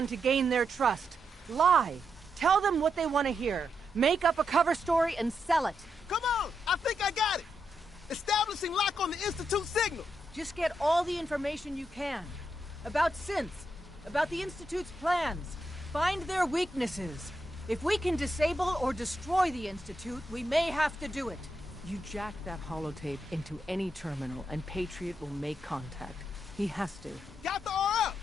can to gain their trust. Lie. Tell them what they want to hear. Make up a cover story and sell it. Come on! I think I got it! Establishing lock on the Institute signal! Just get all the information you can. About synths. About the Institute's plans. Find their weaknesses. If we can disable or destroy the Institute, we may have to do it. You jack that holotape into any terminal and Patriot will make contact. He has to. Got the RF!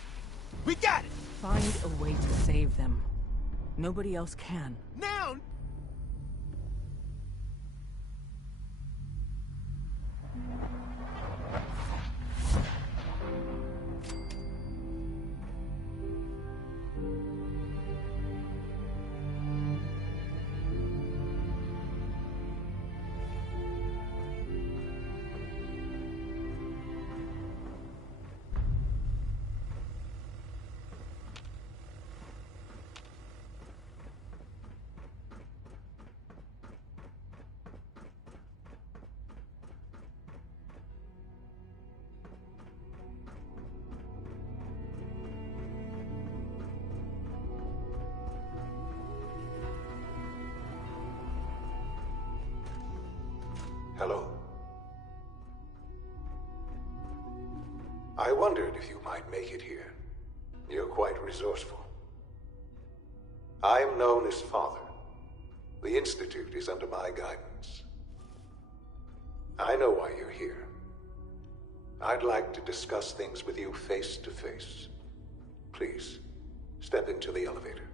We got it! Find a way to save them. Nobody else can. Now! Hello. I wondered if you might make it here. You're quite resourceful. I am known as Father. The Institute is under my guidance. I know why you're here. I'd like to discuss things with you face to face. Please, step into the elevator.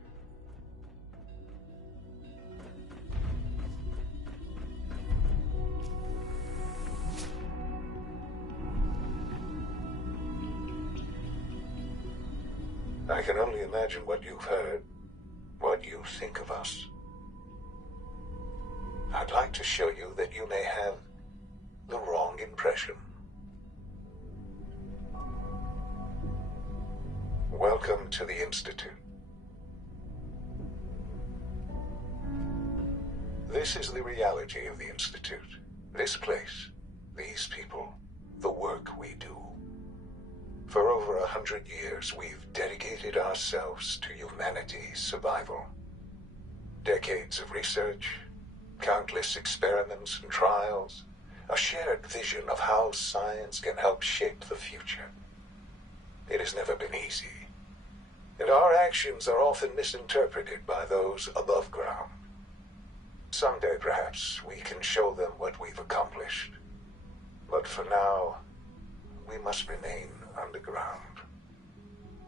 I can only imagine what you've heard, what you think of us. I'd like to show you that you may have the wrong impression. Welcome to the Institute. This is the reality of the Institute. This place, these people, the work we do. For over 100 years, we've dedicated ourselves to humanity's survival. Decades of research, countless experiments and trials, a shared vision of how science can help shape the future. It has never been easy, and our actions are often misinterpreted by those above ground. Someday, perhaps, we can show them what we've accomplished. But for now, we must remain underground.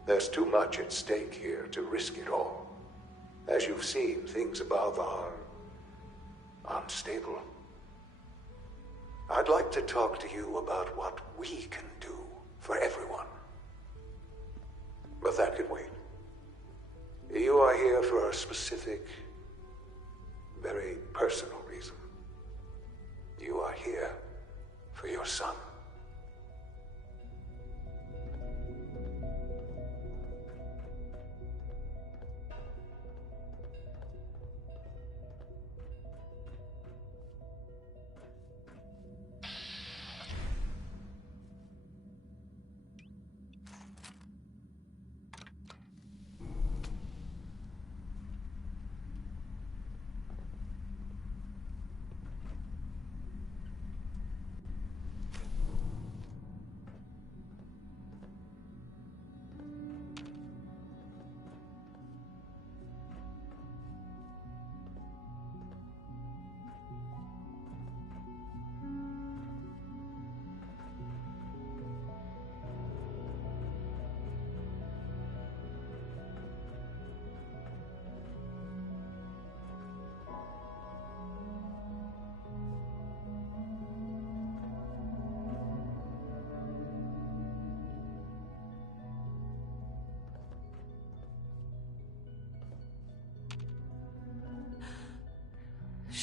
There's too much at stake here to risk it all. As you've seen, things above are unstable. I'd like to talk to you about what we can do for everyone. But that can wait. You are here for a specific, very personal reason. You are here for your son.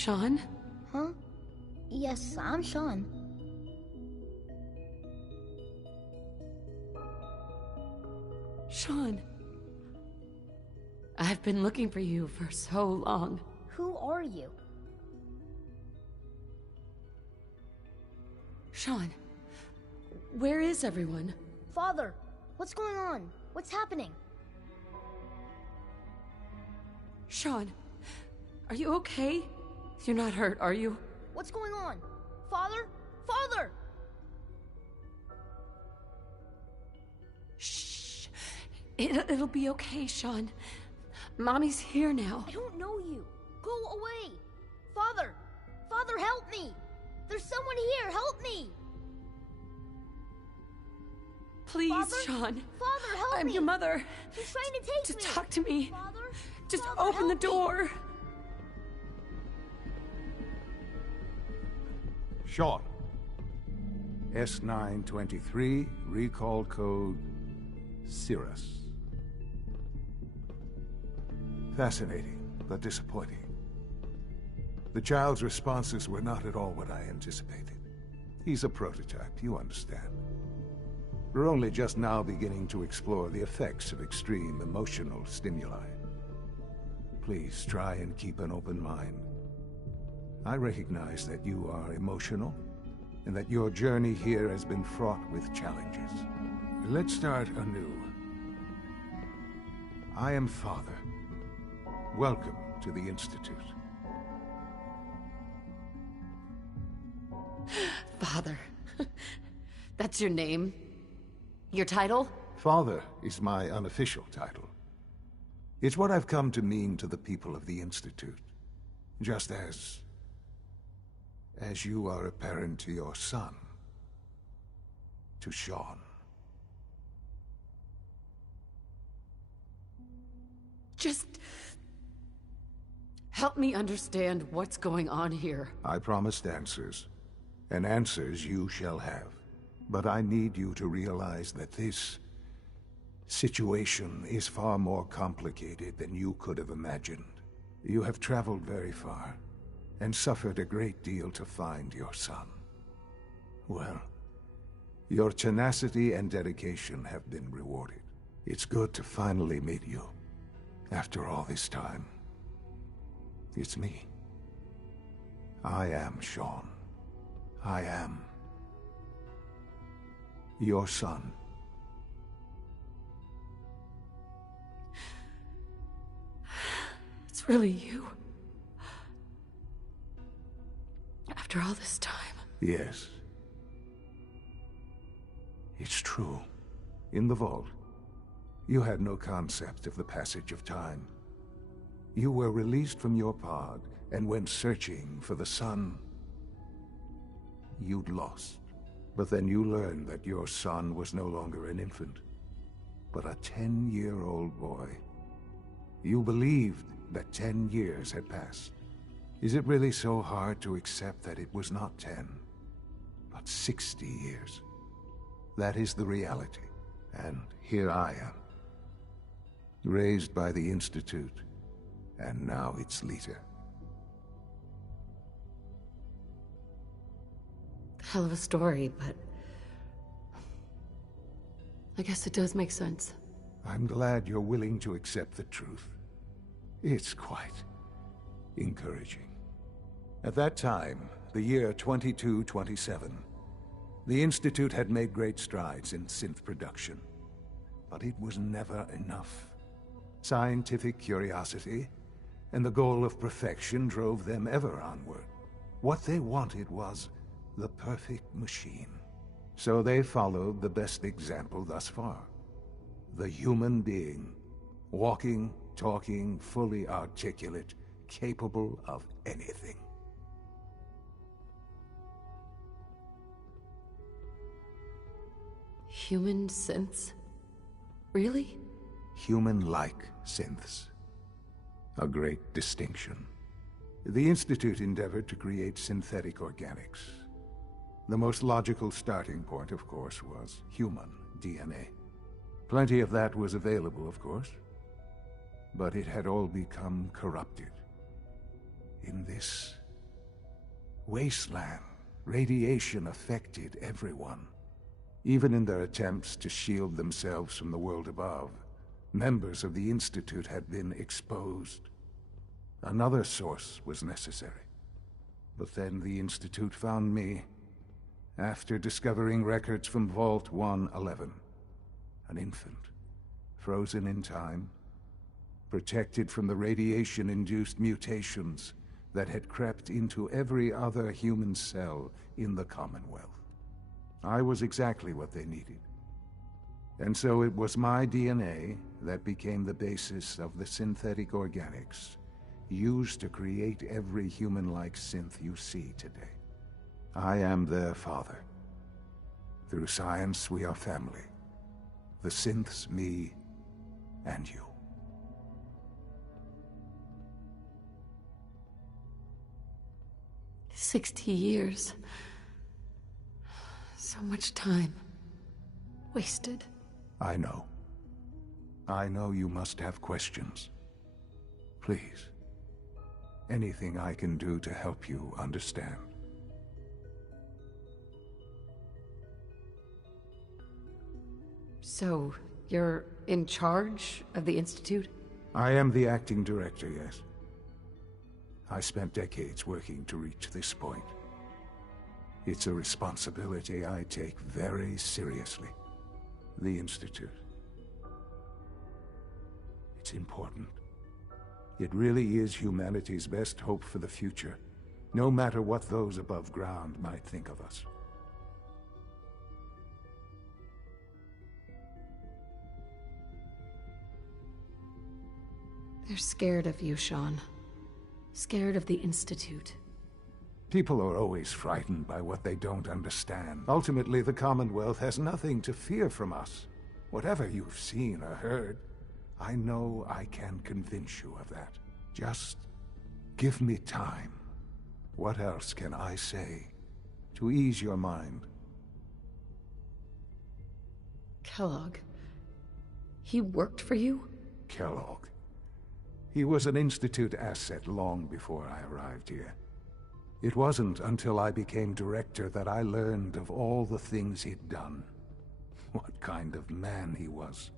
Sean? Huh? Yes, I'm Sean. Sean. I've been looking for you for so long. Who are you? Sean, where is everyone? Father, what's going on? What's happening? Sean, are you okay? You're not hurt, are you? What's going on? Father? Father! Shh. It'll be okay, Sean. Mommy's here now. I don't know you. Go away. Father! Father, help me! There's someone here, help me! Please, Father? Sean. Father, help I'm me! your mother. He's trying to take Just me! talk to me. Father? Just Father, open the help me! door. Sean. S923, recall code Cirrus. Fascinating, but disappointing. The child's responses were not at all what I anticipated. He's a prototype, you understand. We're only just now beginning to explore the effects of extreme emotional stimuli. Please try and keep an open mind. I recognize that you are emotional, and that your journey here has been fraught with challenges. Let's start anew. I am Father. Welcome to the Institute. Father. That's your name? Your title? Father is my unofficial title. It's what I've come to mean to the people of the Institute. Just as you are a parent to your son. To Sean. Just help me understand what's going on here. I promised answers, and answers you shall have. But I need you to realize that this situation is far more complicated than you could have imagined. You have traveled very far, and suffered a great deal to find your son. Well, your tenacity and dedication have been rewarded. It's good to finally meet you, after all this time. It's me. I am Sean. I am your son. It's really you. After all this time. Yes. It's true. In the vault, you had no concept of the passage of time. You were released from your pod and went searching for the son you'd lost. But then you learned that your son was no longer an infant, but a 10-year-old boy. You believed that 10 years had passed. Is it really so hard to accept that it was not 10, but 60 years? That is the reality, and here I am. Raised by the Institute, and now its leader. Hell of a story, but I guess it does make sense. I'm glad you're willing to accept the truth. It's quite encouraging. At that time, the year 2227, the Institute had made great strides in synth production. But it was never enough. Scientific curiosity and the goal of perfection drove them ever onward. What they wanted was the perfect machine. So they followed the best example thus far. The human being. Walking, talking, fully articulate, capable of anything. Human synths? Really? Human-like synths. A great distinction. The Institute endeavored to create synthetic organics. The most logical starting point, of course, was human DNA. Plenty of that was available, of course. But it had all become corrupted. In this wasteland, radiation affected everyone. Even in their attempts to shield themselves from the world above, members of the Institute had been exposed. Another source was necessary. But then the Institute found me, after discovering records from Vault 111. An infant, frozen in time, protected from the radiation-induced mutations that had crept into every other human cell in the Commonwealth. I was exactly what they needed. And so it was my DNA that became the basis of the synthetic organics used to create every human-like synth you see today. I am their father. Through science, we are family. The synths, me, and you. $60 So much time. Wasted. I know. I know you must have questions. Please. Anything I can do to help you understand. So, you're in charge of the Institute? I am the acting director, yes. I spent decades working to reach this point. It's a responsibility I take very seriously. The Institute. It's important. It really is humanity's best hope for the future, no matter what those above ground might think of us. They're scared of you, Sean. Scared of the Institute. People are always frightened by what they don't understand. Ultimately, the Commonwealth has nothing to fear from us. Whatever you've seen or heard, I know I can convince you of that. Just give me time. What else can I say to ease your mind? Kellogg. He worked for you? Kellogg. He was an Institute asset long before I arrived here. It wasn't until I became director that I learned of all the things he'd done. What kind of man he was.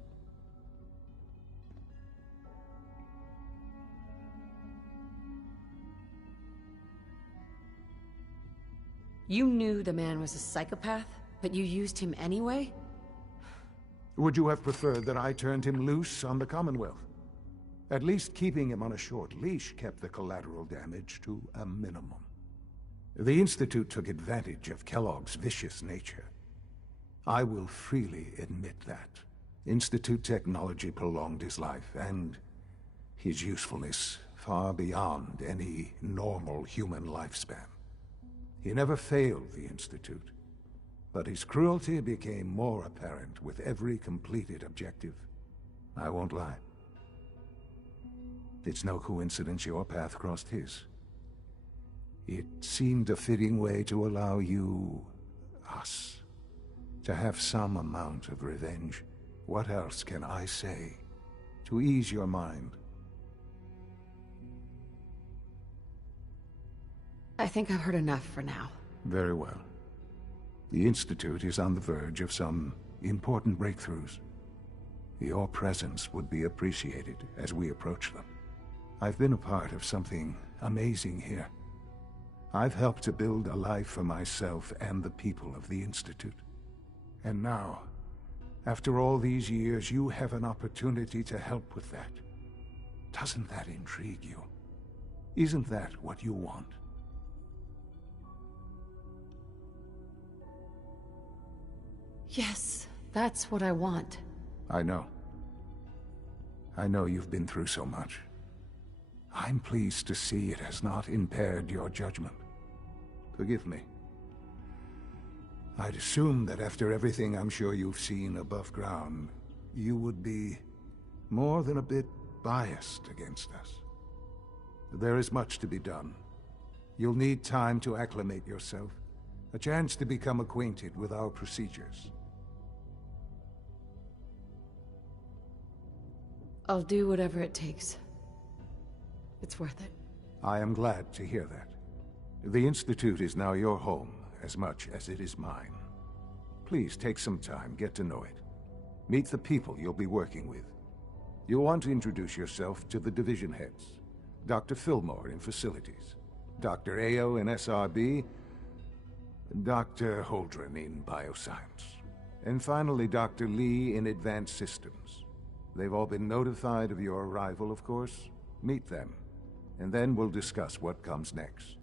You knew the man was a psychopath, but you used him anyway? Would you have preferred that I turned him loose on the Commonwealth? At least keeping him on a short leash kept the collateral damage to a minimum. The Institute took advantage of Kellogg's vicious nature. I will freely admit that. Institute technology prolonged his life, and his usefulness far beyond any normal human lifespan. He never failed the Institute, but his cruelty became more apparent with every completed objective. I won't lie. It's no coincidence your path crossed his. It seemed a fitting way to allow you, us, to have some amount of revenge. What else can I say to ease your mind? I think I've heard enough for now. Very well. The Institute is on the verge of some important breakthroughs. Your presence would be appreciated as we approach them. I've been a part of something amazing here. I've helped to build a life for myself and the people of the Institute. And now, after all these years, you have an opportunity to help with that. Doesn't that intrigue you? Isn't that what you want? Yes, that's what I want. I know. I know you've been through so much. I'm pleased to see it has not impaired your judgment. Forgive me. I'd assumed that after everything I'm sure you've seen above ground, you would be more than a bit biased against us. There is much to be done. You'll need time to acclimate yourself, a chance to become acquainted with our procedures. I'll do whatever it takes. It's worth it. I am glad to hear that. The Institute is now your home as much as it is mine. Please take some time, get to know it. Meet the people you'll be working with. You'll want to introduce yourself to the division heads. Dr. Fillmore in Facilities, Dr. Ayo in SRB, Dr. Holdren in Bioscience, and finally Dr. Lee in Advanced Systems. They've all been notified of your arrival, of course. Meet them, and then we'll discuss what comes next.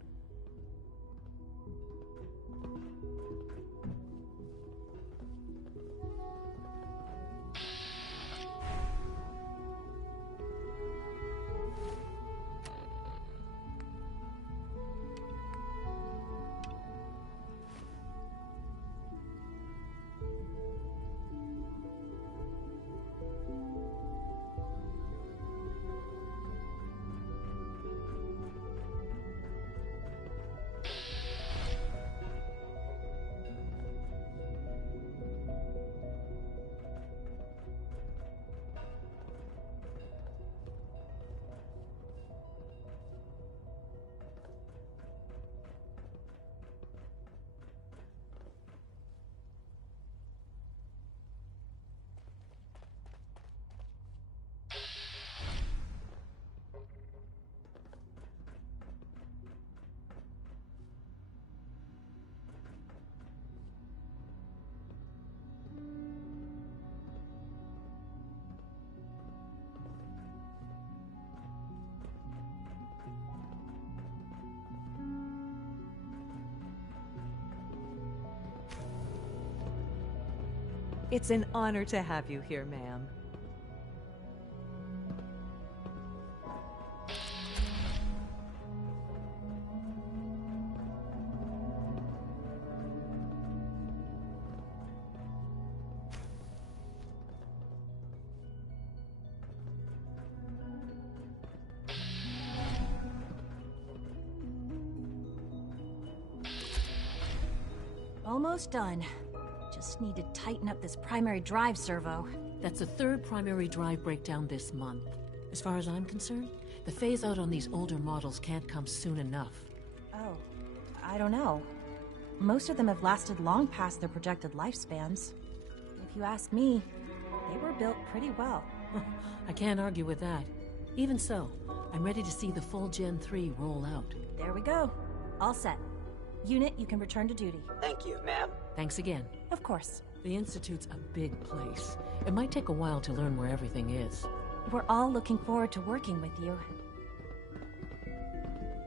It's an honor to have you here, ma'am. Almost done. Just need to tighten up this primary drive servo. That's the third primary drive breakdown this month. As far as I'm concerned, the phase-out on these older models can't come soon enough. Oh, I don't know. Most of them have lasted long past their projected lifespans. If you ask me, they were built pretty well. I can't argue with that. Even so, I'm ready to see the full Gen 3 roll out. There we go. All set. Unit, you can return to duty. Thank you, ma'am. Thanks again. Of course. The Institute's a big place. It might take a while to learn where everything is. We're all looking forward to working with you.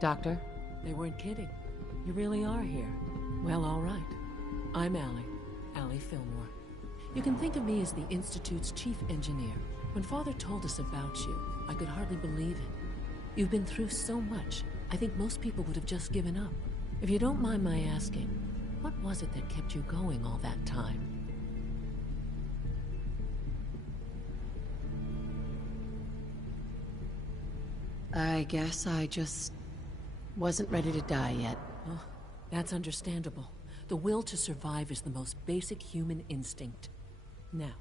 Doctor? They weren't kidding. You really are here. Well, all right. I'm Allie Fillmore. You can think of me as the Institute's chief engineer. When Father told us about you, I could hardly believe it. You've been through so much, I think most people would have just given up. If you don't mind my asking, what was it that kept you going all that time? I guess I just wasn't ready to die yet. Oh, that's understandable. The will to survive is the most basic human instinct. Now,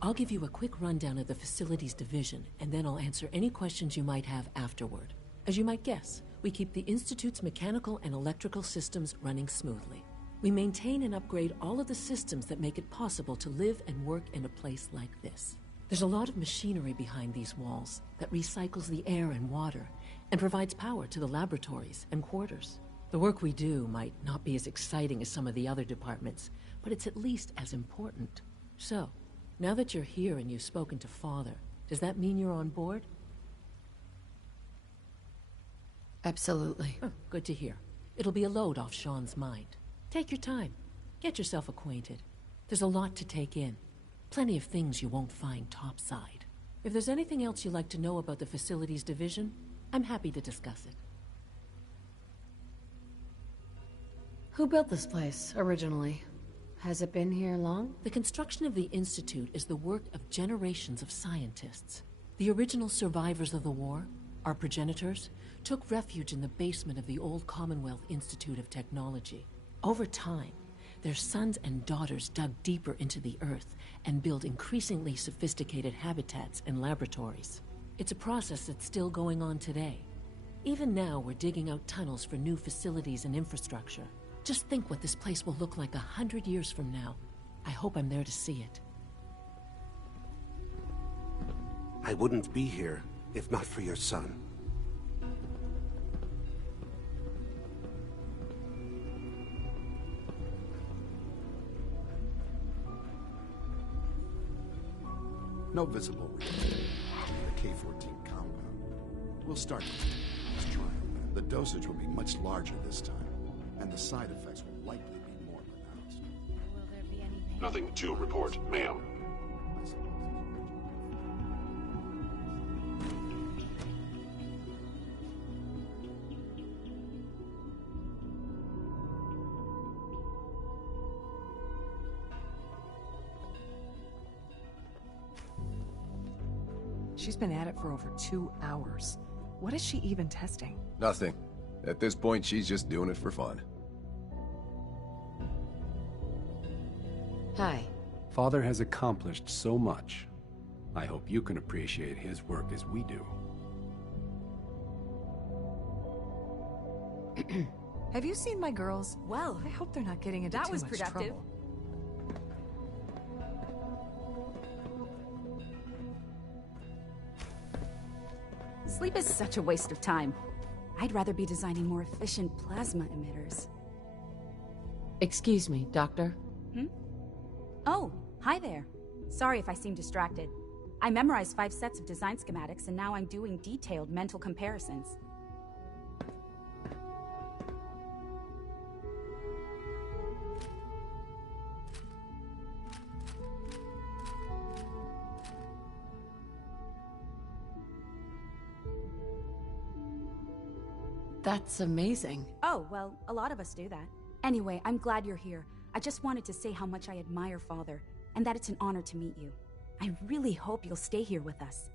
I'll give you a quick rundown of the Facilities Division, and then I'll answer any questions you might have afterward. As you might guess, we keep the Institute's mechanical and electrical systems running smoothly. We maintain and upgrade all of the systems that make it possible to live and work in a place like this. There's a lot of machinery behind these walls that recycles the air and water and provides power to the laboratories and quarters. The work we do might not be as exciting as some of the other departments, but it's at least as important. So, now that you're here and you've spoken to Father, does that mean you're on board? Absolutely. Oh, good to hear. It'll be a load off Sean's mind. Take your time. Get yourself acquainted. There's a lot to take in. Plenty of things you won't find topside. If there's anything else you'd like to know about the Facilities Division, I'm happy to discuss it. Who built this place, originally? Has it been here long? The construction of the Institute is the work of generations of scientists. The original survivors of the war, our progenitors, took refuge in the basement of the old Commonwealth Institute of Technology. Over time, their sons and daughters dug deeper into the earth and built increasingly sophisticated habitats and laboratories. It's a process that's still going on today. Even now, we're digging out tunnels for new facilities and infrastructure. Just think what this place will look like 100 years from now. I hope I'm there to see it. I wouldn't be here if not for your son. No visible reason. The K-14 compound. We'll start this trial. The dosage will be much larger this time, and the side effects will likely be more pronounced. Will there be any pain? Nothing to report, ma'am. She's been at it for over 2 hours. What is she even testing? Nothing. At this point, she's just doing it for fun. Hi. Father has accomplished so much. I hope you can appreciate his work as we do. Have you seen my girls? Well, I hope they're not getting into that too was much productive. trouble. Sleep is such a waste of time. I'd rather be designing more efficient plasma emitters. Excuse me, Doctor? Oh, hi there. Sorry if I seem distracted. I memorized 5 sets of design schematics and now I'm doing detailed mental comparisons. That's amazing. Oh, well, a lot of us do that. Anyway, I'm glad you're here. I just wanted to say how much I admire Father, and that it's an honor to meet you. I really hope you'll stay here with us.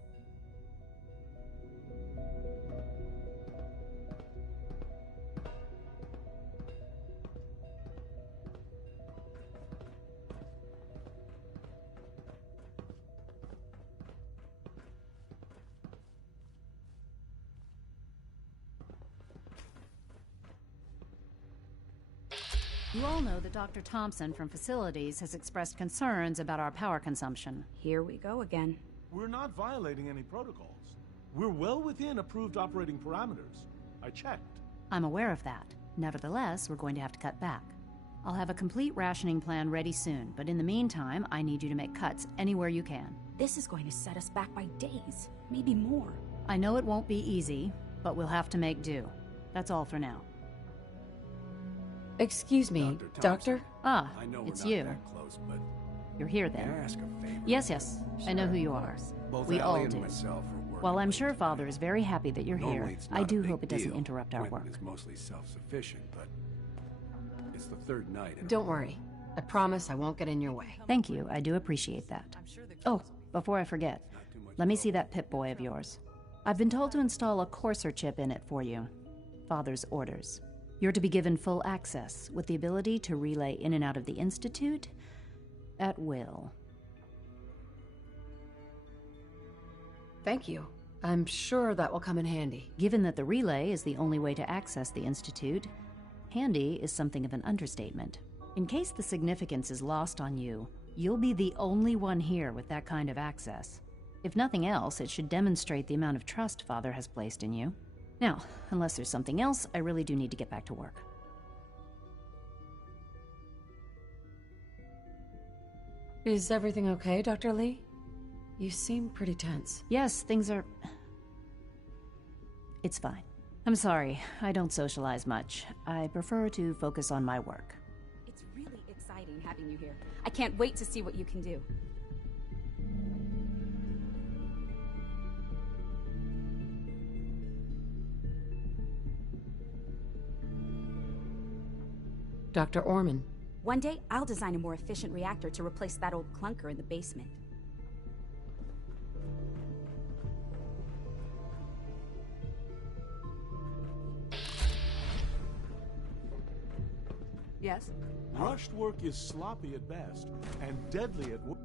You all know that Dr. Thompson from Facilities has expressed concerns about our power consumption. Here we go again. We're not violating any protocols. We're well within approved operating parameters. I checked. I'm aware of that. Nevertheless, we're going to have to cut back. I'll have a complete rationing plan ready soon, but in the meantime, I need you to make cuts anywhere you can. This is going to set us back by days, maybe more. I know it won't be easy, but we'll have to make do. That's all for now. Excuse me, Doctor? Ah, I know it's we're not you. that close, but You're here may I then. ask a favor? Yes, I know who you are. Both We Allie all and do. myself are working While I'm late sure Father is very happy that you're Normally here, it's I not do a big hope it doesn't deal. interrupt our Quentin work. is mostly self-sufficient, but it's the third night. in a Don't row. worry. I promise I won't get in your way. Thank you, I do appreciate that. Oh, before I forget, let me see that Pip-Boy of yours. I've been told to install a Courser chip in it for you. Father's orders. You're to be given full access, with the ability to relay in and out of the Institute at will. Thank you. I'm sure that will come in handy. Given that the relay is the only way to access the Institute, handy is something of an understatement. In case the significance is lost on you, you'll be the only one here with that kind of access. If nothing else, it should demonstrate the amount of trust Father has placed in you. Now, unless there's something else, I really do need to get back to work. Is everything okay, Dr. Lee? You seem pretty tense. Yes, things are... It's fine. I'm sorry, I don't socialize much. I prefer to focus on my work. It's really exciting having you here. I can't wait to see what you can do. Dr. Orman. One day, I'll design a more efficient reactor to replace that old clunker in the basement. Yes? Rushed work is sloppy at best and deadly at worst.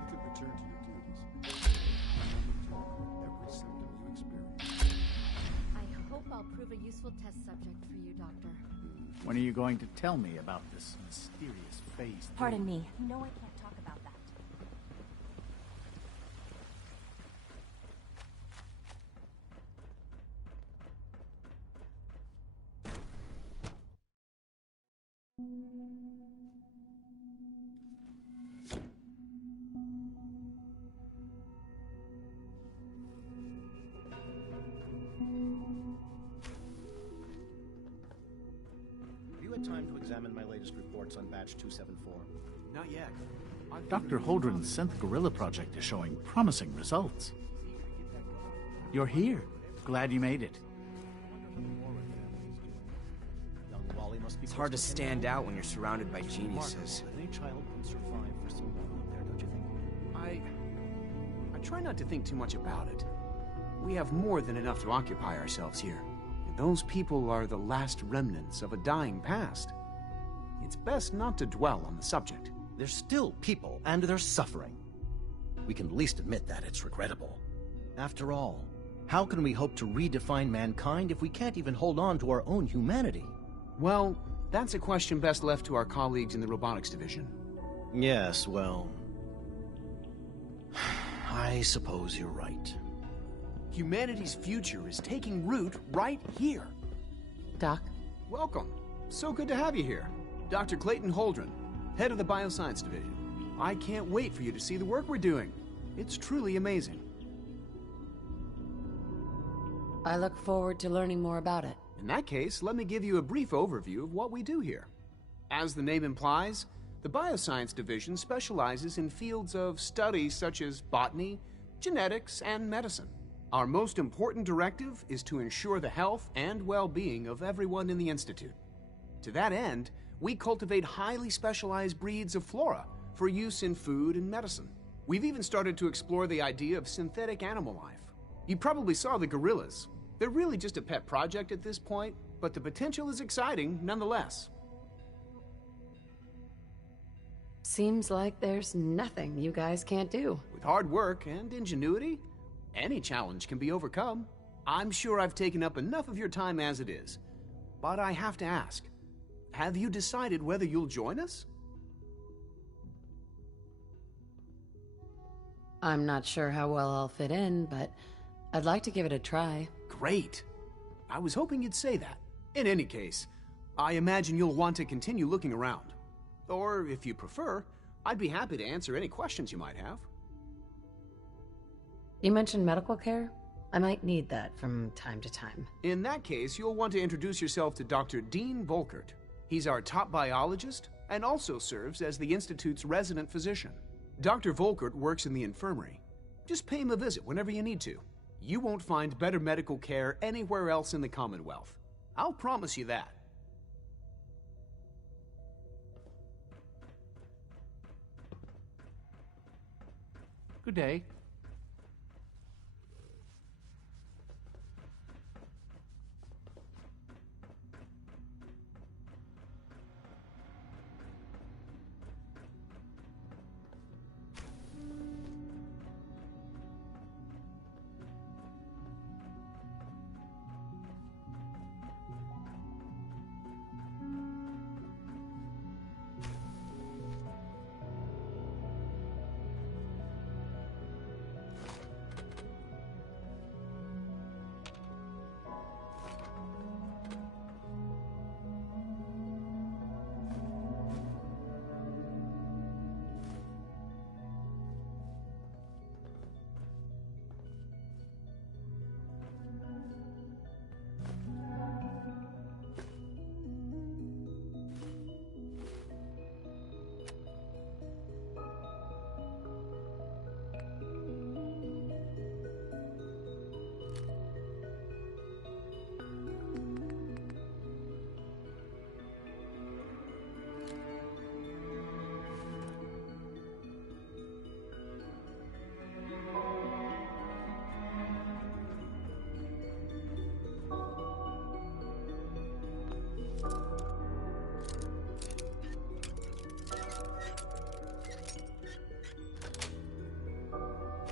You could return to your duties. Every symptom you experience. I hope I'll prove a useful test subject for you, Doctor. When are you going to tell me about this mysterious phase? Pardon me. You know I can't talk about that. had time to examine my latest reports on Batch 274? Not yet. Dr. Holdren's synth gorilla project is showing promising results. You're here. Glad you made it. It's hard to stand out when you're surrounded by geniuses. Any child can survive for so long up there, don't you think? I try not to think too much about it. We have more than enough to occupy ourselves here. And those people are the last remnants of a dying past. It's best not to dwell on the subject. They're still people, and they're suffering. We can at least admit that it's regrettable. After all, how can we hope to redefine mankind if we can't even hold on to our own humanity? Well, that's a question best left to our colleagues in the robotics division. Yes, well... I suppose you're right. Humanity's future is taking root right here. Doc? Welcome. So good to have you here. Dr. Clayton Holdren, head of the Bioscience Division. I can't wait for you to see the work we're doing. It's truly amazing. I look forward to learning more about it. In that case, let me give you a brief overview of what we do here. As the name implies, the Bioscience Division specializes in fields of study such as botany, genetics, and medicine. Our most important directive is to ensure the health and well-being of everyone in the Institute. To that end, we cultivate highly specialized breeds of flora for use in food and medicine. We've even started to explore the idea of synthetic animal life. You probably saw the gorillas. They're really just a pet project at this point, but the potential is exciting nonetheless. Seems like there's nothing you guys can't do. With hard work and ingenuity, any challenge can be overcome. I'm sure I've taken up enough of your time as it is, but I have to ask, have you decided whether you'll join us? I'm not sure how well I'll fit in, but I'd like to give it a try. Great. I was hoping you'd say that. In any case, I imagine you'll want to continue looking around. Or, if you prefer, I'd be happy to answer any questions you might have. You mentioned medical care? I might need that from time to time. In that case, you'll want to introduce yourself to Dr. Dean Volkert. He's our top biologist and also serves as the Institute's resident physician. Dr. Volkert works in the infirmary. Just pay him a visit whenever you need to. You won't find better medical care anywhere else in the Commonwealth. I'll promise you that. Good day.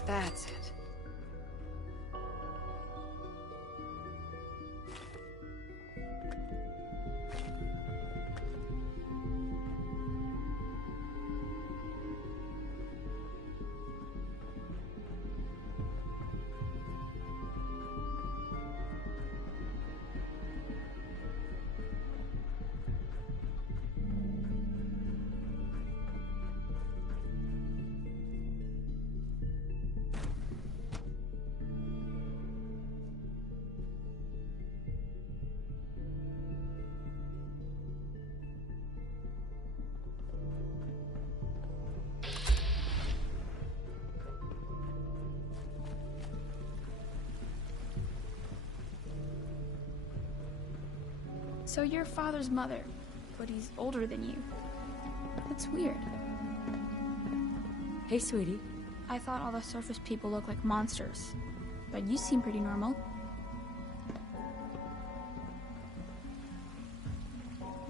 That's it. So you're father's mother, but he's older than you. That's weird. Hey, sweetie. I thought all the surface people look like monsters, but you seem pretty normal.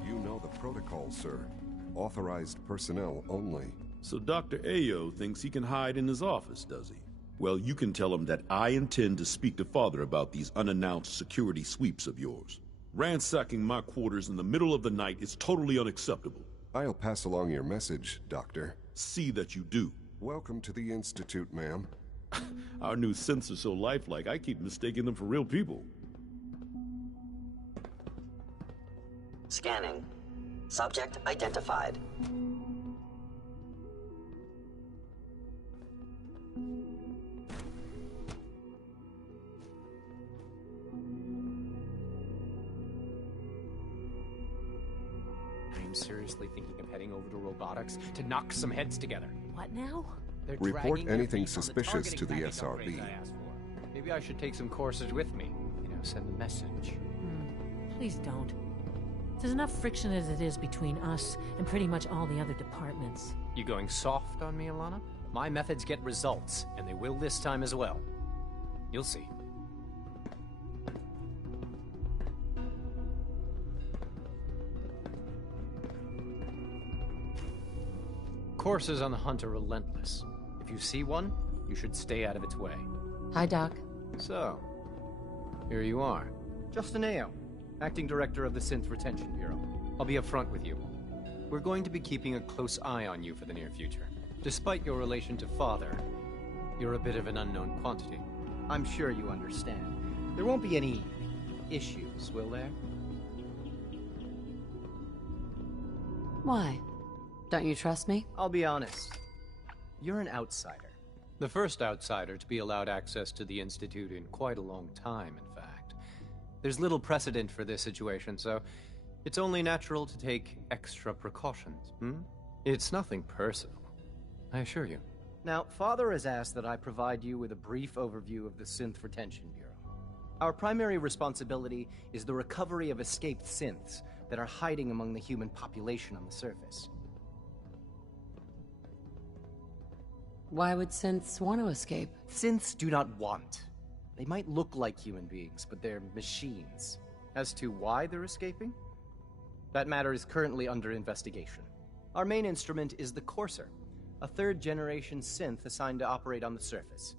You know the protocol, sir. Authorized personnel only. So Dr. Ayo thinks he can hide in his office, does he? Well, you can tell him that I intend to speak to Father about these unannounced security sweeps of yours. Ransacking my quarters in the middle of the night is totally unacceptable. I'll pass along your message, Doctor. See that you do. Welcome to the Institute, ma'am. Our new synths are so lifelike, I keep mistaking them for real people. Scanning. Subject identified. I'm seriously thinking of heading over to robotics to knock some heads together. What now? They're Report dragging anything their feet on suspicious to the targeting SRB. upgrades I asked for. Maybe I should take some courses with me. Send a message. Please don't. There's enough friction as it is between us and pretty much all the other departments. You going soft on me, Alana? My methods get results, and they will this time as well. You'll see. Courses on the hunt are relentless. If you see one, you should stay out of its way. Hi, Doc. So, here you are. Justin Ayo, Acting Director of the Synth Retention Bureau. I'll be upfront with you. We're going to be keeping a close eye on you for the near future. Despite your relation to Father, you're a bit of an unknown quantity. I'm sure you understand. There won't be any issues, will there? Why? Don't you trust me? I'll be honest. You're an outsider. The first outsider to be allowed access to the Institute in quite a long time, in fact. There's little precedent for this situation, so it's only natural to take extra precautions, It's nothing personal, I assure you. Now, Father has asked that I provide you with a brief overview of the Synth Retention Bureau. Our primary responsibility is the recovery of escaped synths that are hiding among the human population on the surface. Why would synths want to escape? Synths do not want. They might look like human beings, but they're machines. As to why they're escaping? That matter is currently under investigation. Our main instrument is the Courser, a third-generation synth assigned to operate on the surface.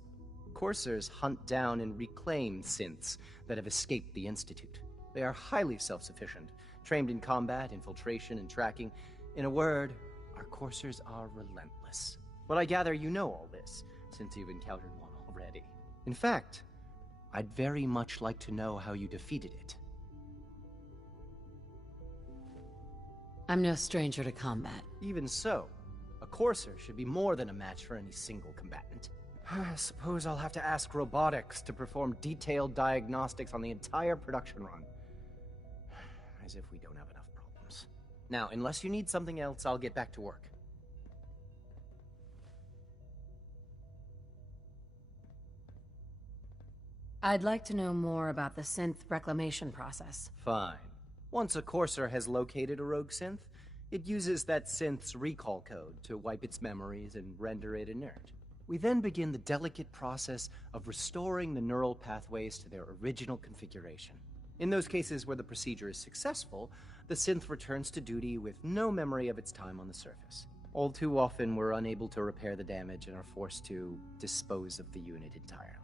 Coursers hunt down and reclaim synths that have escaped the Institute. They are highly self-sufficient, trained in combat, infiltration, and tracking. In a word, our Coursers are relentless. But I gather you know all this, since you've encountered one already. In fact, I'd very much like to know how you defeated it. I'm no stranger to combat. Even so, a Courser should be more than a match for any single combatant. I suppose I'll have to ask robotics to perform detailed diagnostics on the entire production run. As if we don't have enough problems. Now, unless you need something else, I'll get back to work. I'd like to know more about the synth reclamation process. Fine. Once a Courser has located a rogue synth, it uses that synth's recall code to wipe its memories and render it inert. We then begin the delicate process of restoring the neural pathways to their original configuration. In those cases where the procedure is successful, the synth returns to duty with no memory of its time on the surface. All too often, we're unable to repair the damage and are forced to dispose of the unit entirely.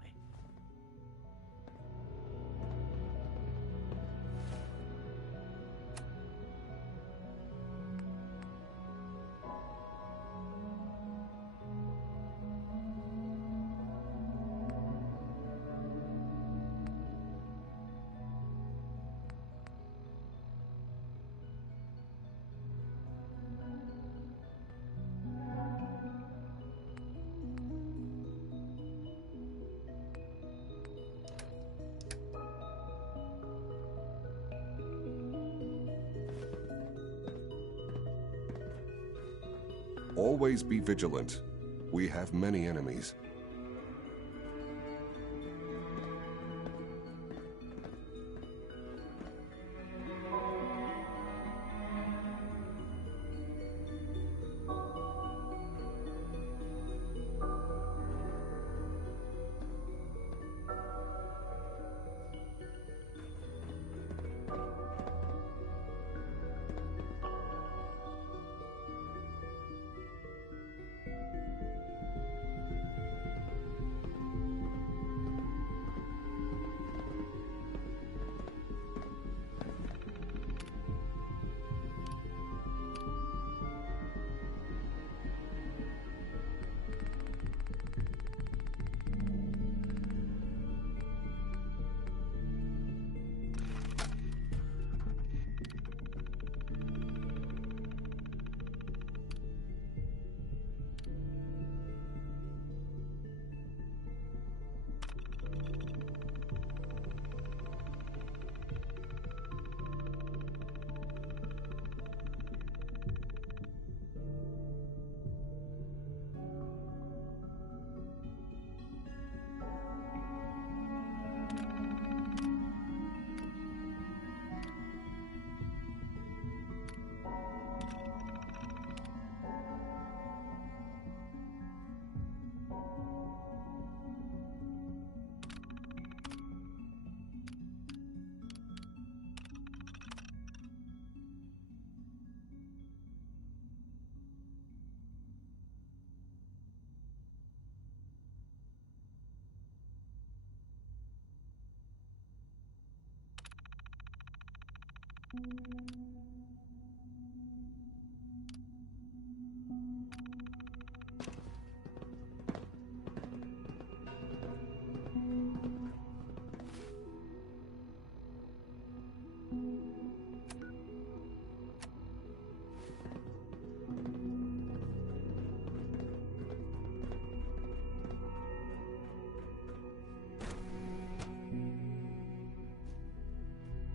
Always be vigilant. We have many enemies.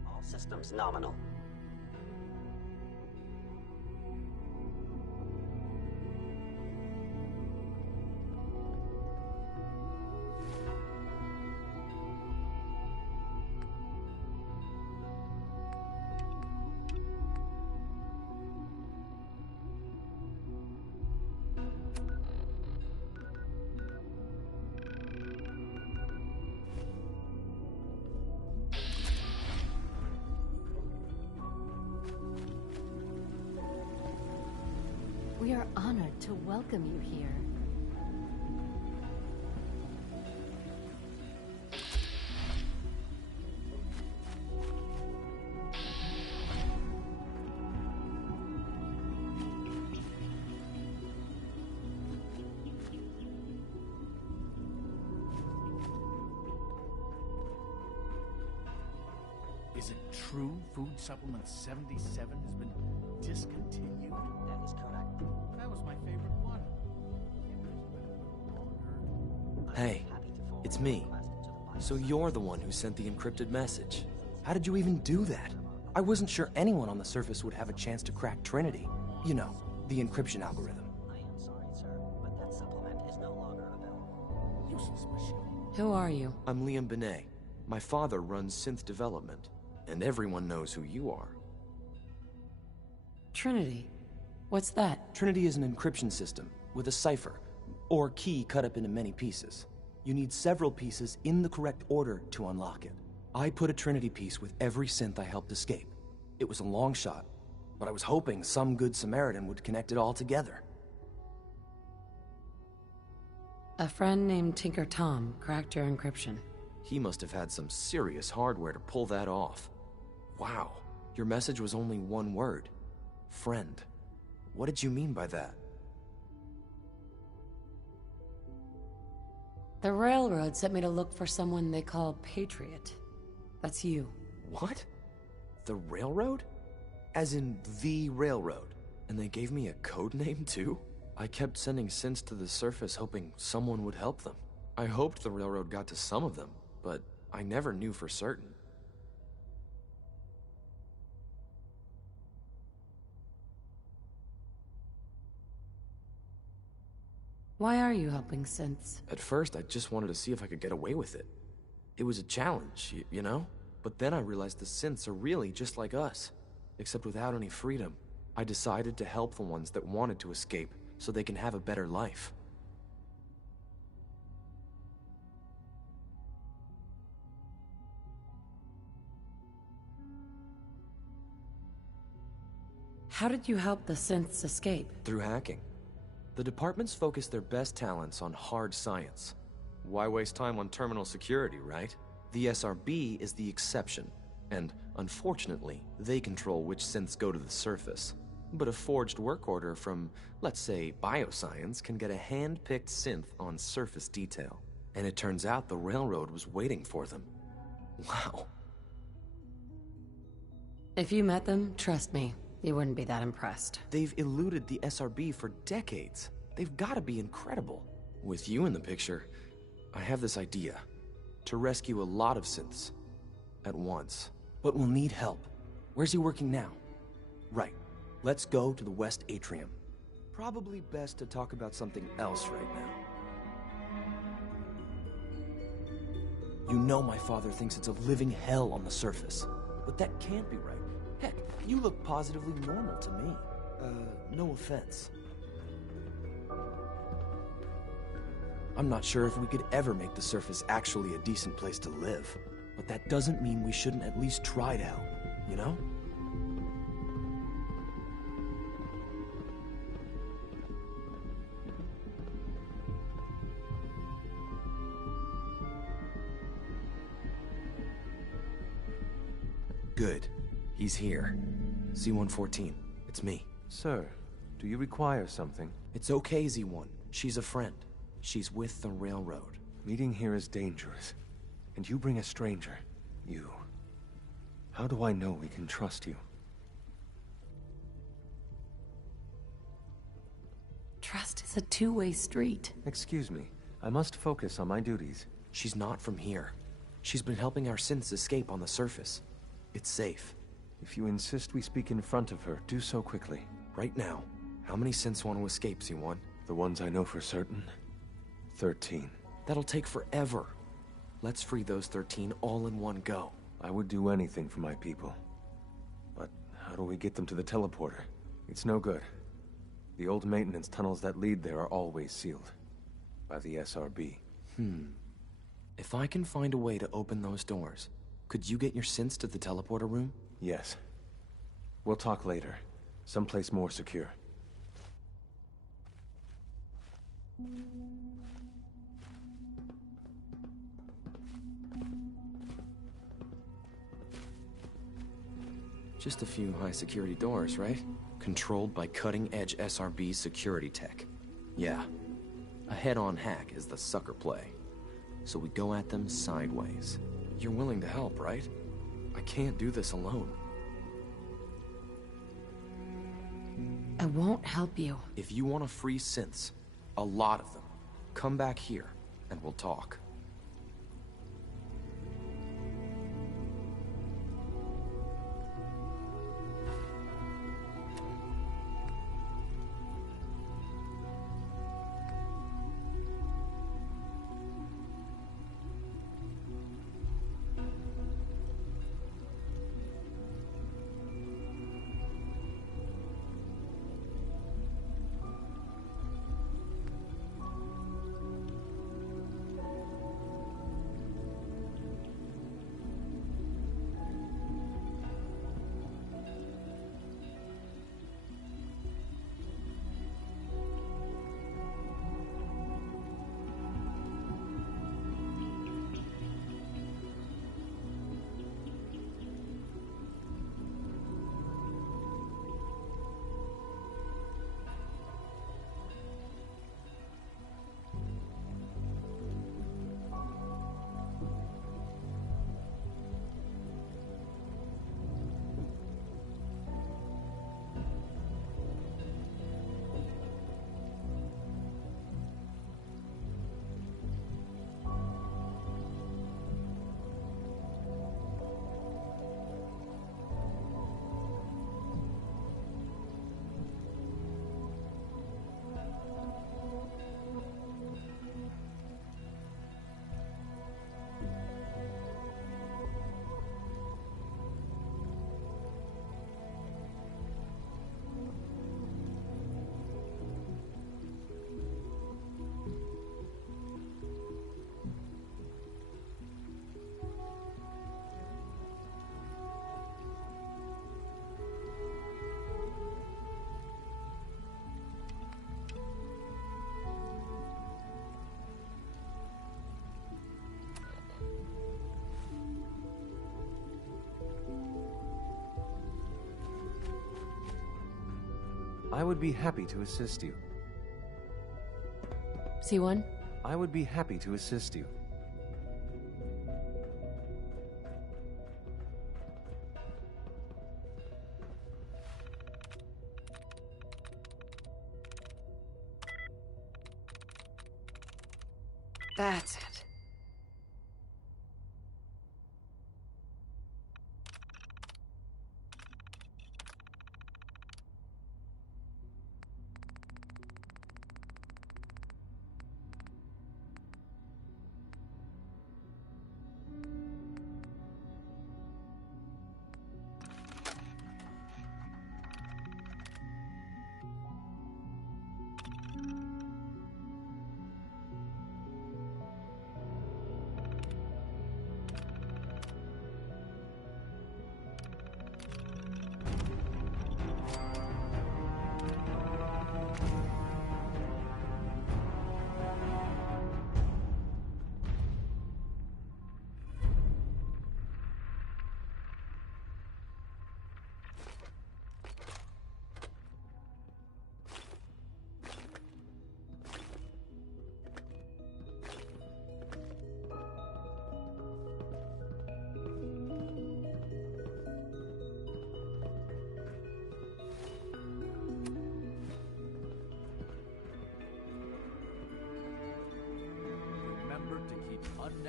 All systems nominal. We are honored to welcome you here. Is it true Food Supplement 77 has been discontinued? That is correct. That was my favorite one. Hey, it's me. So you're the one who sent the encrypted message. How did you even do that? I wasn't sure anyone on the surface would have a chance to crack Trinity. You know, the encryption algorithm. I am sorry, sir, but that supplement is no longer available. Useless machine. Who are you? I'm Liam Benet. My father runs synth development, and everyone knows who you are. Trinity. What's that? Trinity is an encryption system with a cipher, or key cut up into many pieces. You need several pieces in the correct order to unlock it. I put a Trinity piece with every synth I helped escape. It was a long shot, but I was hoping some good Samaritan would connect it all together. A friend named Tinker Tom cracked your encryption. He must have had some serious hardware to pull that off. Wow, your message was only one word. Friend. What did you mean by that? The railroad sent me to look for someone they call Patriot. That's you. What? The railroad? As in the railroad? And they gave me a code name too? I kept sending synths to the surface hoping someone would help them. I hoped the railroad got to some of them, but I never knew for certain. Why are you helping synths? At first, I just wanted to see if I could get away with it. It was a challenge, you know? But then I realized the synths are really just like us, except without any freedom. I decided to help the ones that wanted to escape so they can have a better life. How did you help the synths escape? Through hacking. The departments focus their best talents on hard science. Why waste time on terminal security, right? The SRB is the exception, and unfortunately, they control which synths go to the surface. But a forged work order from, let's say, bioscience can get a hand-picked synth on surface detail. And it turns out the railroad was waiting for them. Wow. If you met them, trust me, you wouldn't be that impressed. They've eluded the SRB for decades. They've got to be incredible. With you in the picture, I have this idea. To rescue a lot of synths. At once. But we'll need help. Where's he working now? Right. Let's go to the West Atrium. Probably best to talk about something else right now. You know my father thinks it's a living hell on the surface. But that can't be right. Heck, you look positively normal to me. No offense. I'm not sure if we could ever make the surface actually a decent place to live. But that doesn't mean we shouldn't at least try to help, you know? Good. He's here. Z-114. It's me. Sir, do you require something? It's okay, Z-1. She's a friend. She's with the railroad. Meeting here is dangerous. And you bring a stranger. You. How do I know we can trust you? Trust is a two-way street. Excuse me. I must focus on my duties. She's not from here. She's been helping our synths escape on the surface. It's safe. If you insist we speak in front of her, do so quickly. Right now, how many synths want to escape, Z-1? The ones I know for certain? 13. That'll take forever. Let's free those 13 all in one go. I would do anything for my people. But how do we get them to the teleporter? It's no good. The old maintenance tunnels that lead there are always sealed. By the SRB. If I can find a way to open those doors, could you get your synths to the teleporter room? Yes. We'll talk later. Someplace more secure. Just a few high-security doors, right? Controlled by cutting-edge SRB security tech. Yeah. A head-on hack is the sucker play. So we go at them sideways. You're willing to help, right? I can't do this alone. I won't help you. If you want to free synths, a lot of them, come back here and we'll talk. I would be happy to assist you. C1? I would be happy to assist you. That's it.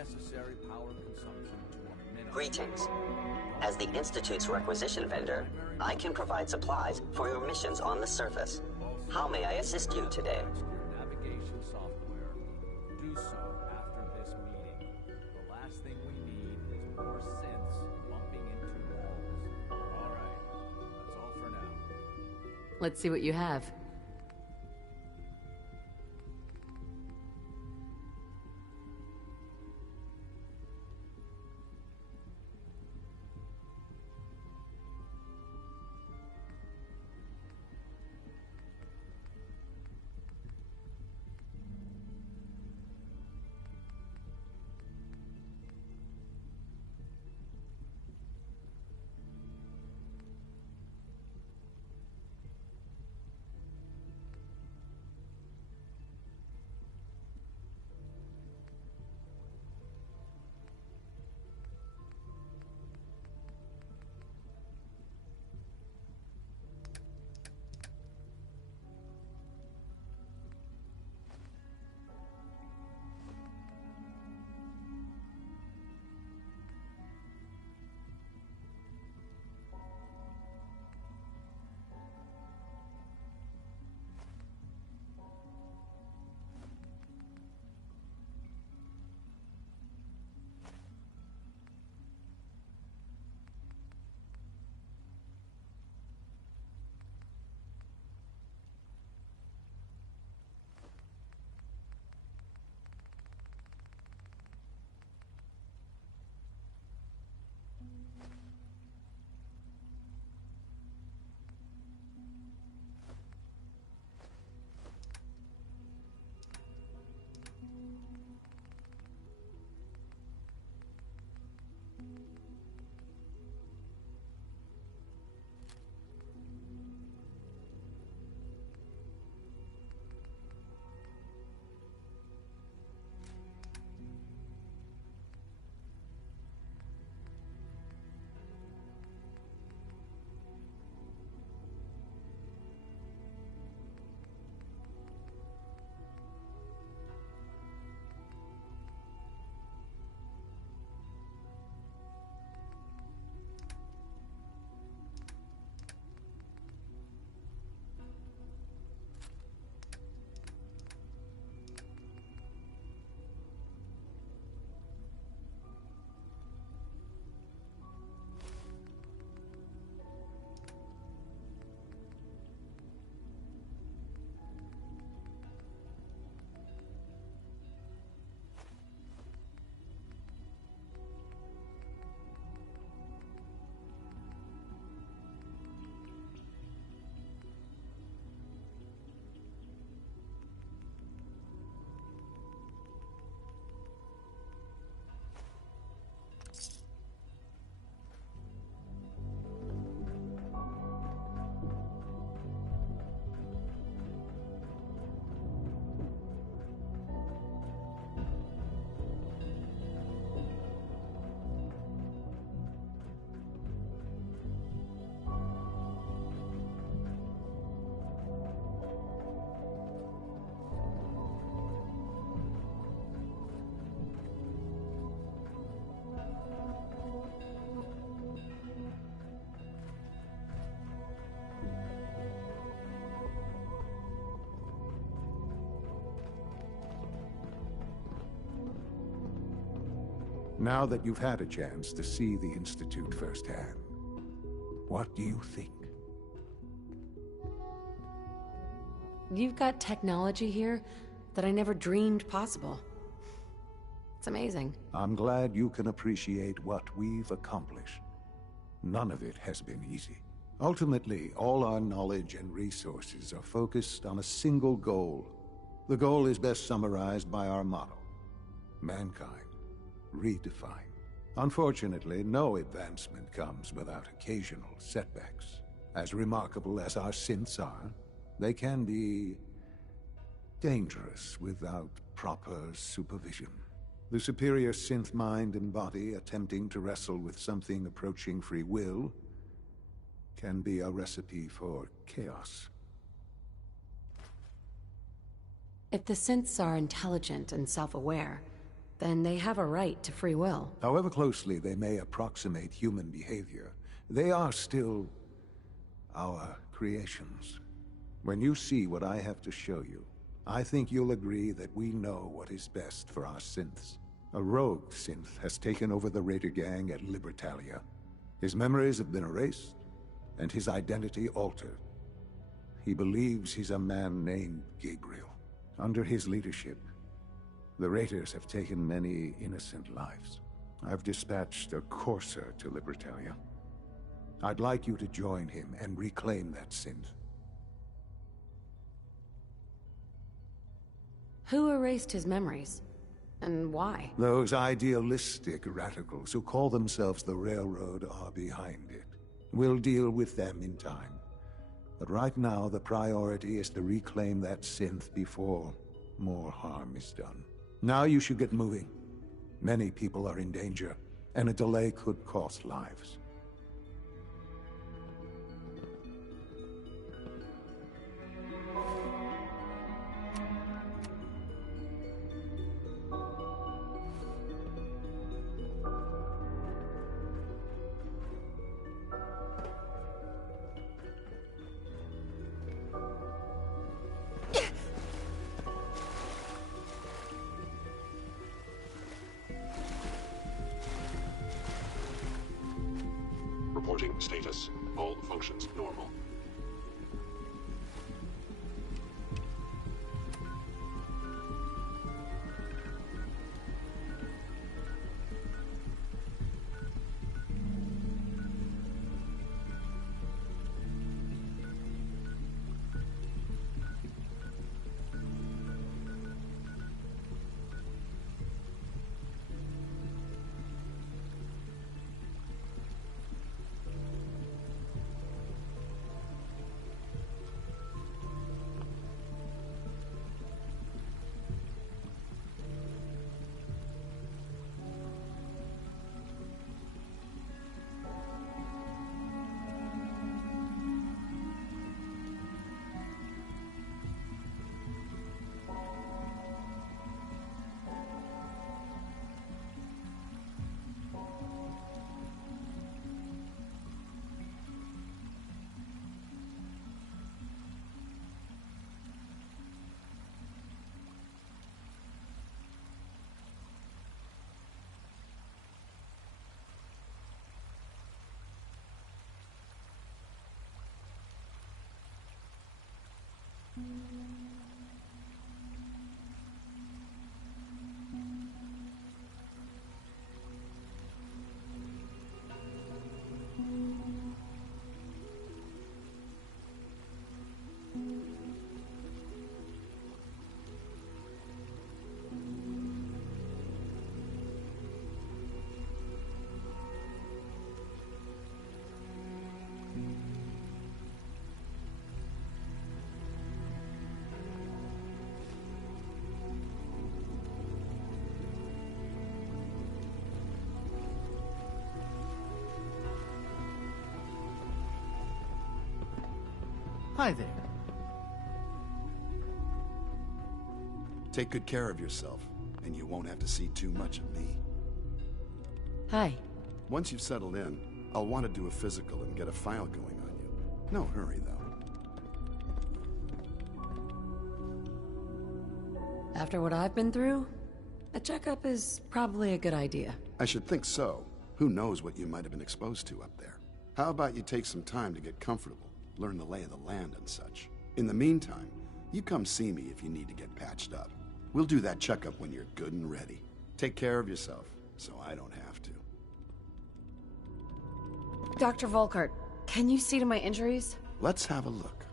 necessary power consumption to a minimum. Greetings. As the Institute's requisition vendor, I can provide supplies for your missions on the surface. How may I assist you today? Navigation software. Do so after this meeting. The last thing we need is more synths bumping into walls. All right. That's all for now. Let's see what you have. Now that you've had a chance to see the Institute firsthand, what do you think? You've got technology here that I never dreamed possible. It's amazing. I'm glad you can appreciate what we've accomplished. None of it has been easy. Ultimately, all our knowledge and resources are focused on a single goal. The goal is best summarized by our motto: mankind redefined. Unfortunately, no advancement comes without occasional setbacks. As remarkable as our synths are, they can be dangerous without proper supervision. The superior synth mind and body attempting to wrestle with something approaching free will can be a recipe for chaos. If the synths are intelligent and self-aware, Then they have a right to free will. However closely they may approximate human behavior, they are still our creations. When you see what I have to show you, I think you'll agree that we know what is best for our synths. A rogue synth has taken over the Raider gang at Libertalia. His memories have been erased, and his identity altered. He believes he's a man named Gabriel. Under his leadership, the Raiders have taken many innocent lives. I've dispatched a courser to Libertalia. I'd like you to join him and reclaim that synth. Who erased his memories? And why? Those idealistic radicals who call themselves the Railroad are behind it. We'll deal with them in time. But right now, the priority is to reclaim that synth before more harm is done. Now you should get moving. Many people are in danger, and a delay could cost lives. Reporting status. All functions normal. Hi there. Take good care of yourself, and you won't have to see too much of me. Hi. Once you've settled in, I'll want to do a physical and get a file going on you. No hurry, though. After what I've been through, a checkup is probably a good idea. I should think so. Who knows what you might have been exposed to up there? How about you take some time to get comfortable, learn the lay of the land and such. In the meantime, you come see me if you need to get patched up. We'll do that checkup when you're good and ready. Take care of yourself, so I don't have to. Dr. Volkart, can you see to my injuries? Let's have a look.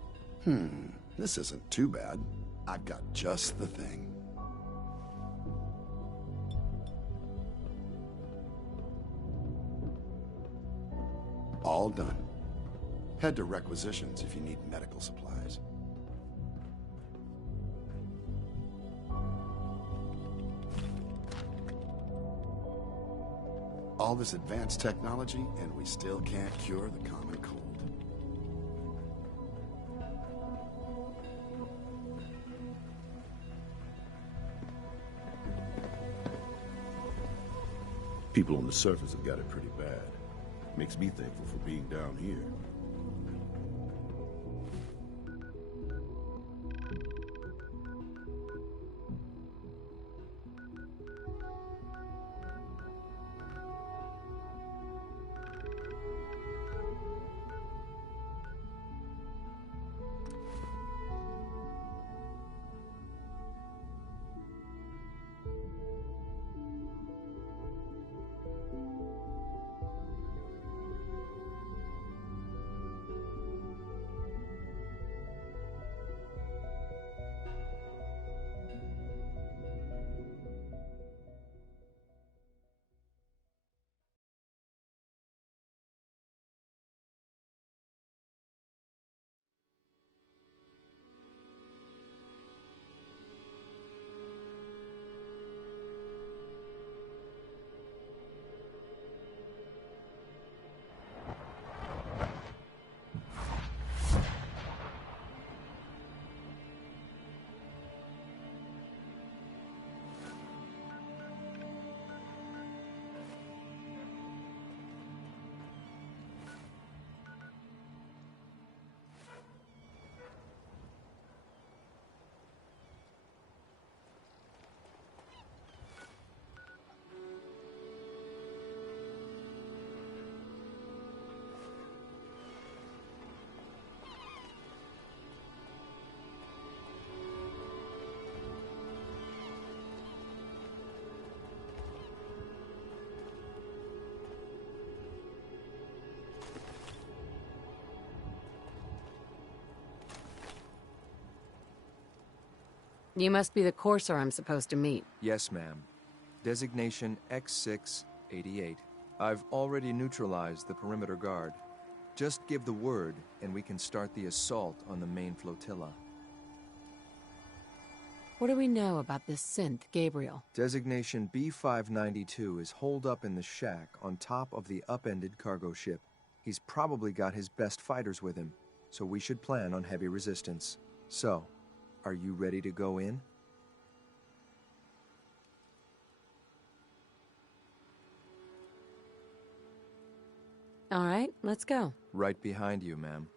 This isn't too bad. I've got just the thing. All done. Head to requisitions if you need medical supplies. All this advanced technology, and we still can't cure the common cold. People on the surface have got it pretty bad. Makes me thankful for being down here. You must be the courser I'm supposed to meet. Yes, ma'am. Designation X688. I've already neutralized the perimeter guard. Just give the word, and we can start the assault on the main flotilla. What do we know about this synth, Gabriel? Designation B592 is holed up in the shack on top of the upended cargo ship. He's probably got his best fighters with him, so we should plan on heavy resistance. So, are you ready to go in? All right, let's go. Right behind you, ma'am.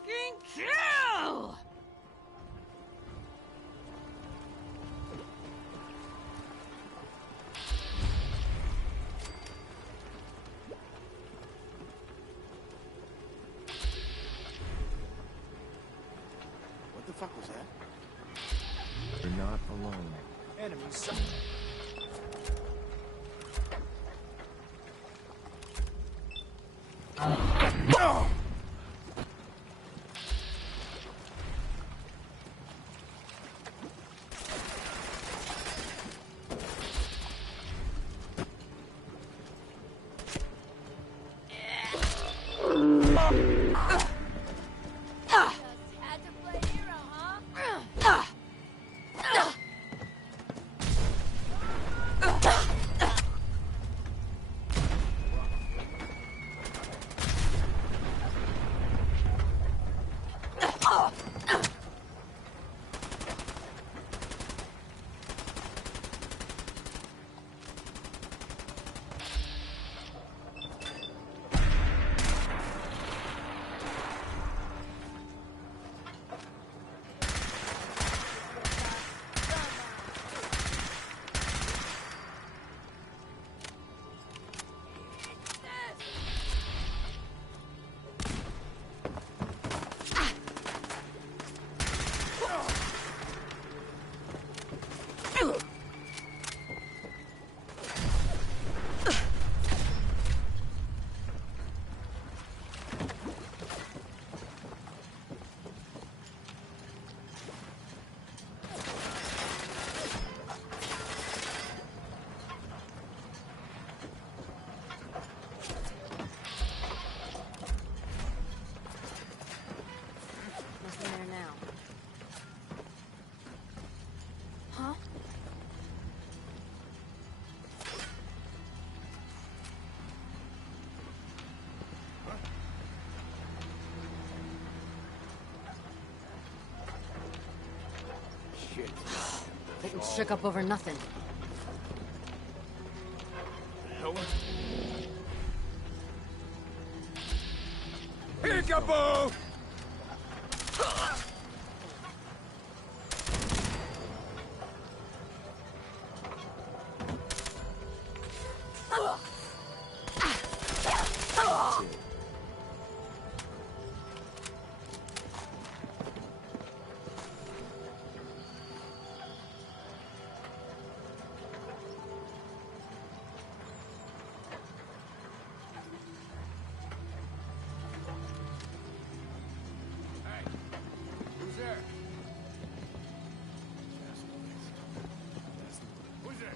fucking kill! What the fuck was that? You're not alone. Enemies. Nothing there now. Huh? Shit. Getting shook up over nothing. Peekaboo! Who's there? Who's there?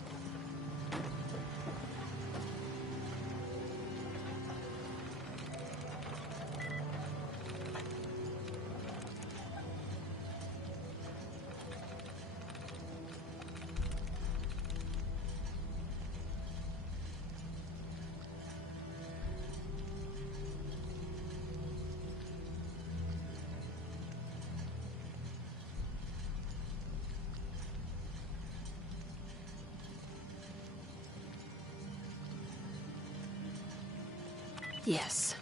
Yes.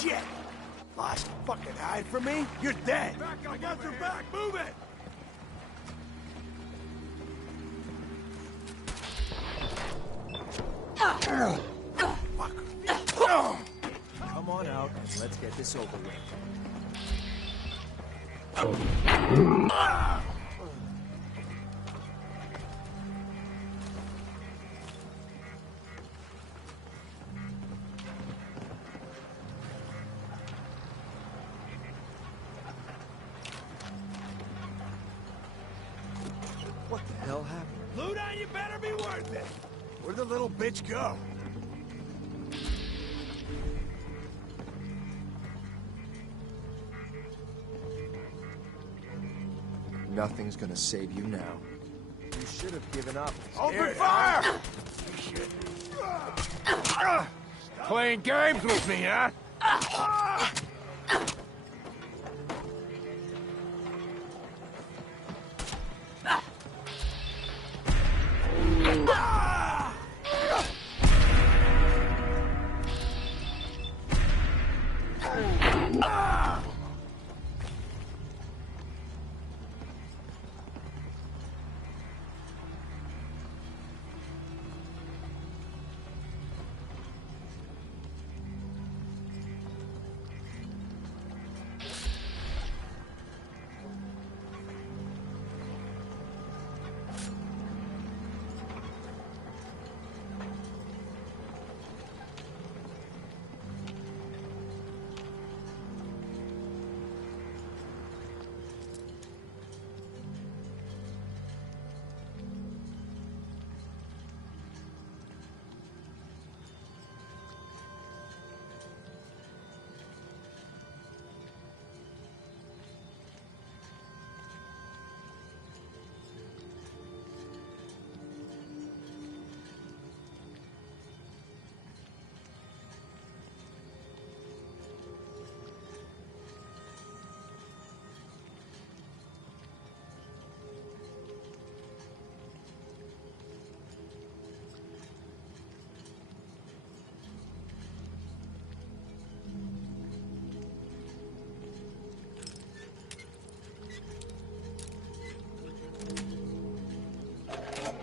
Shit! Lost fucking hide from me? You're dead! Back up, I got your back! Move it! Come on out and let's get this over with. What the hell happened? Luda, you better be worth it! Where'd the little bitch go? Nothing's gonna save you now. You should have given up. Open fire! Playing games with me, huh?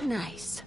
Nice.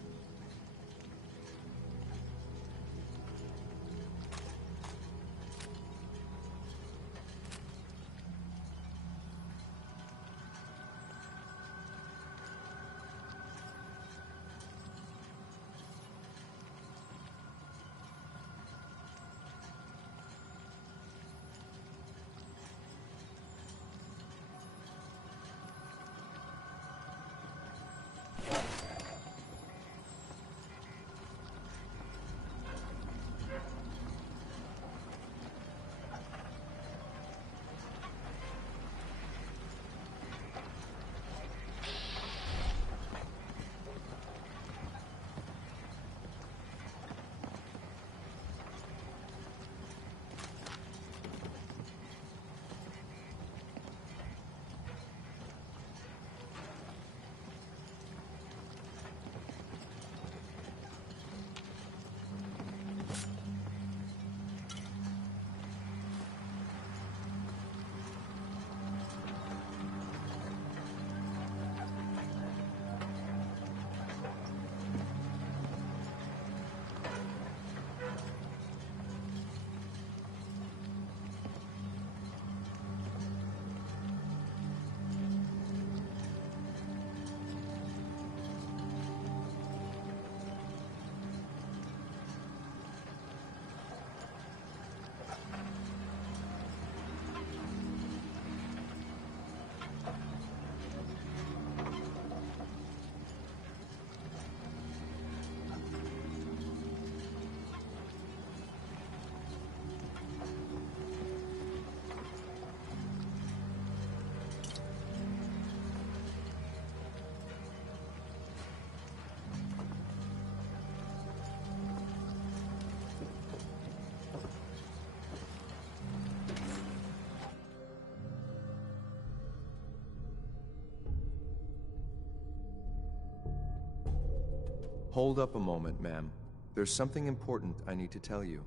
Hold up a moment, ma'am. There's something important I need to tell you.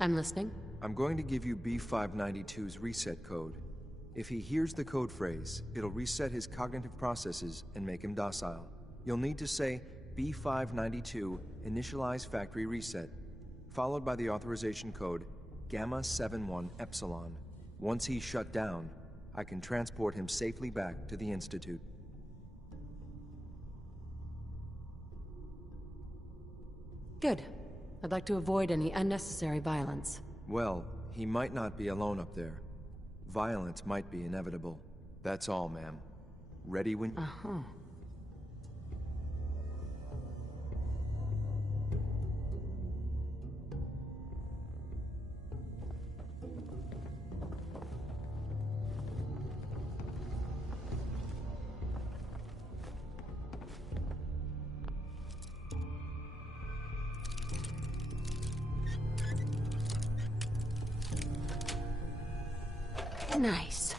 I'm listening. I'm going to give you B592's reset code. If he hears the code phrase, it'll reset his cognitive processes and make him docile. You'll need to say B592 initialize factory reset, followed by the authorization code Gamma 71 Epsilon. Once he's shut down, I can transport him safely back to the Institute. Good. I'd like to avoid any unnecessary violence. Well, he might not be alone up there. Violence might be inevitable. That's all, ma'am. Ready when... Uh-huh. Nice.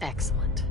Excellent.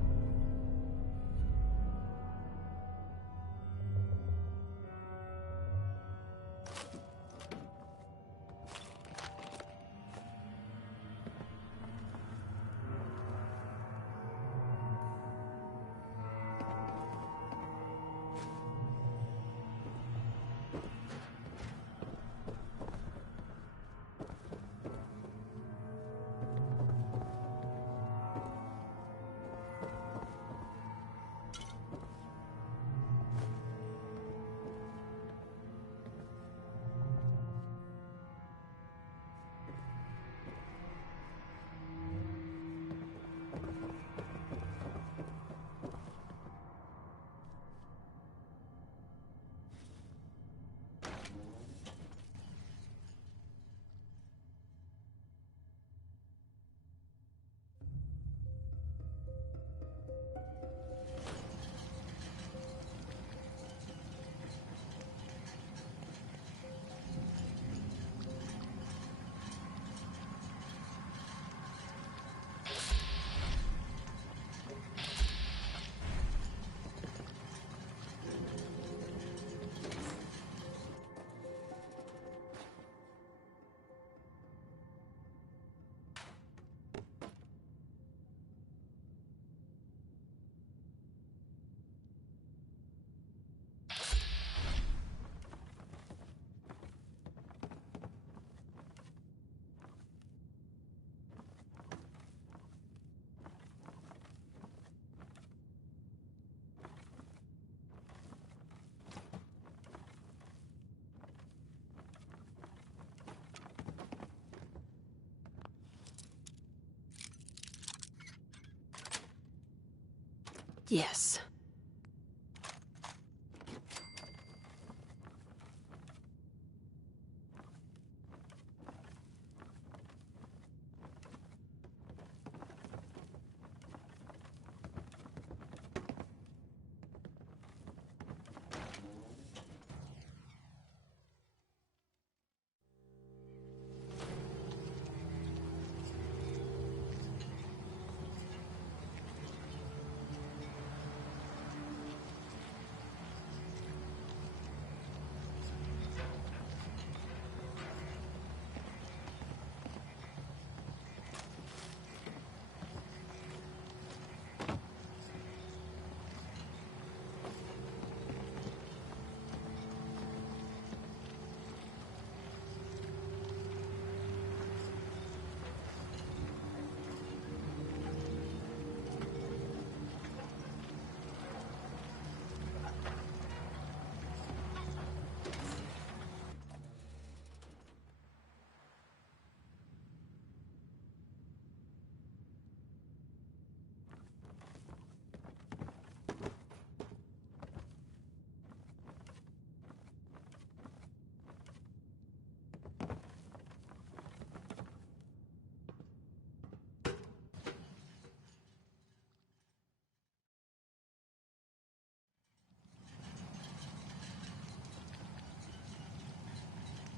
Yes.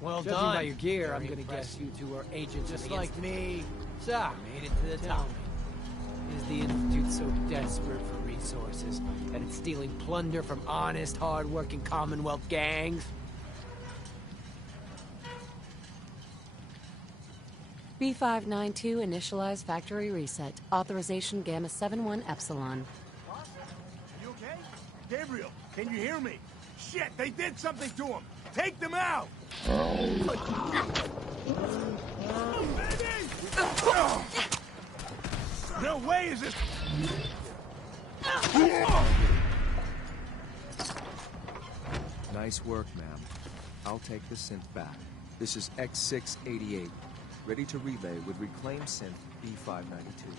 Well Judging done. by your gear, Very I'm gonna impressive. guess you two are agents Just of the like Institute. me. So, made it to the Tell top. me, is the Institute so desperate for resources that it's stealing plunder from honest, hard-working Commonwealth gangs? B592 initialize factory reset. Authorization Gamma 71 Epsilon. You okay? Gabriel, can you hear me? Shit, they did something to him! Take them out! No way is this... Nice work, ma'am. I'll take the synth back. This is X688. Ready to relay with reclaimed synth B592.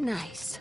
Nice.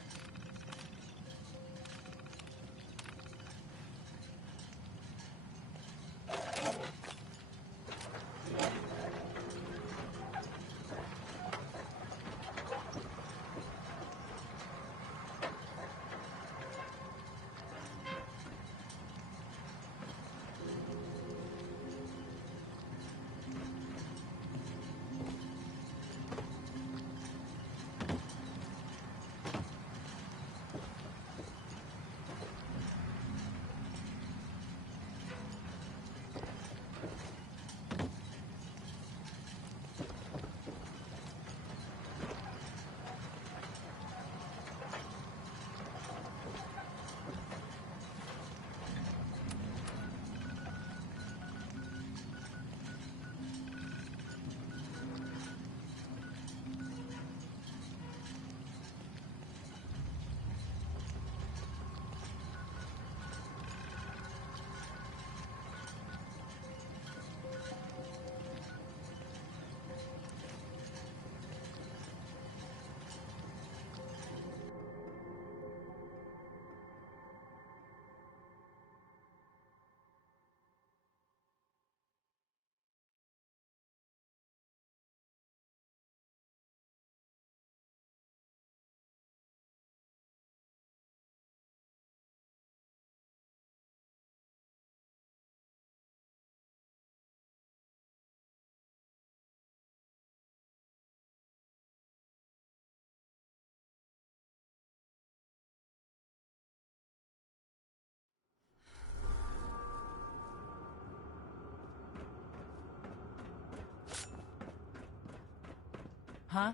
Huh?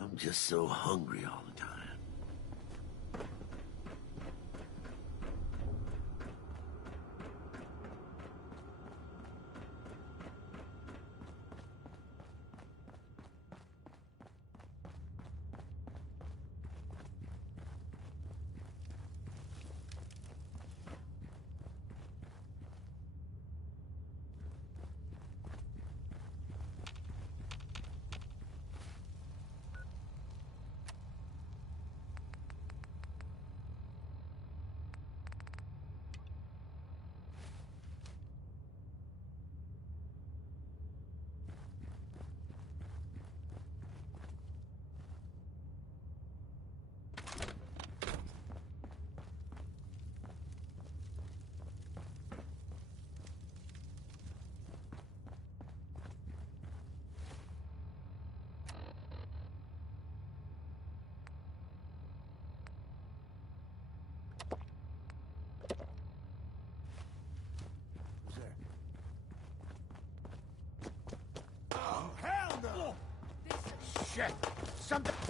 I'm just so hungry all the time. Shit! Something...